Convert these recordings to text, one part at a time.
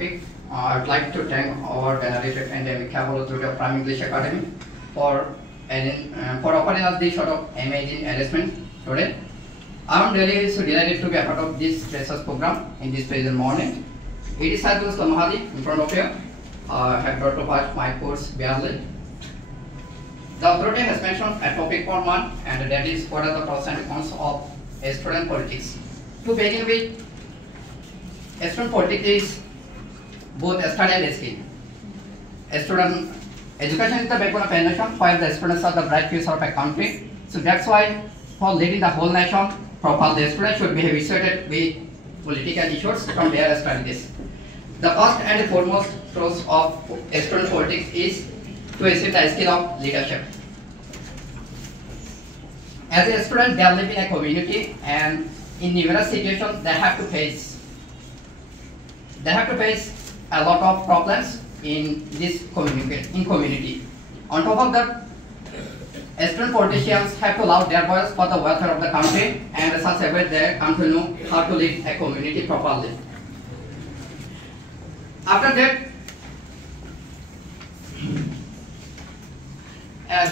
topic, I would like to thank our venerable and 𝐒𝐏𝐻𝐊𝐿𝐄𝐧 of Prime English Academy for offering us this sort of amazing arrangement today. I am really so delighted to be a part of this research program in this present morning. It is Saidul Mahadi in front of you. I have brought to pass my course barely. The authority has mentioned a topic for one, and that is what are the pros and cons of student politics. To begin with, student politics is both a study and skill. Student education is the backbone of a nation, while the students are the bright future of a country. So that's why, for leading the whole nation properly, the students should be habituated with political issues from their studies. The first and foremost pros of student politics is to achieve the skill of leadership. As a student, they live in a community, and in numerous situations, they have to face a lot of problems in this community. On top of that, student politicians have to allow their voice for the welfare of the country, and as such a way they come to know how to lead a community properly. After that,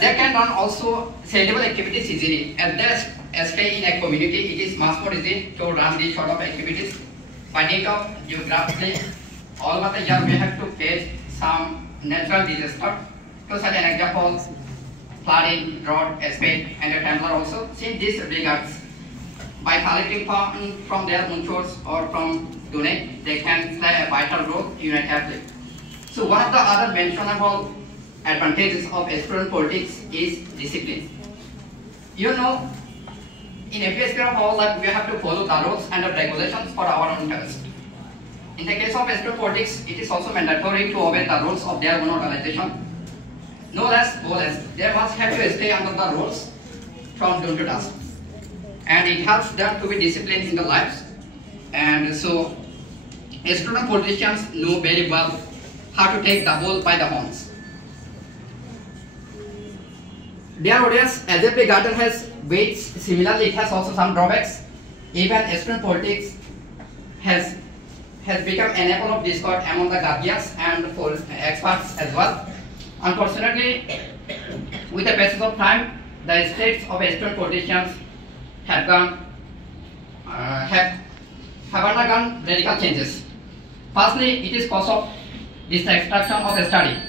they can run also sellable activities easily. As they stay in a community, it is much more easy to run these sort of activities. By dint of geographically, all over the year we have to face some natural disaster. To such an example, flooding, drought, spate, and a tumbler also. In these regards, by collecting from their own source or from donate, they can play a vital role in a conflict. So one of the other mentionable advantages of student politics is discipline. You know, in every aspect of our life, we have to follow the rules and the regulations for our own interest. In the case of student politics, it is also mandatory to obey the rules of their own organization. No less, no less. They must have to stay under the rules from dawn to dusk. And it helps them to be disciplined in their lives. And so, student politicians know very well how to take the bull by the horns. Dear audience, as 𝐒𝐏𝐻𝐊𝐿𝐄𝐧 has weights, similarly it has also some drawbacks. Even student politics has become an apple of discord among the guardians and for experts as well. Unfortunately, with the passage of time, the states of student politicians have undergone radical changes. Firstly, it is cause of dissatisfaction of study.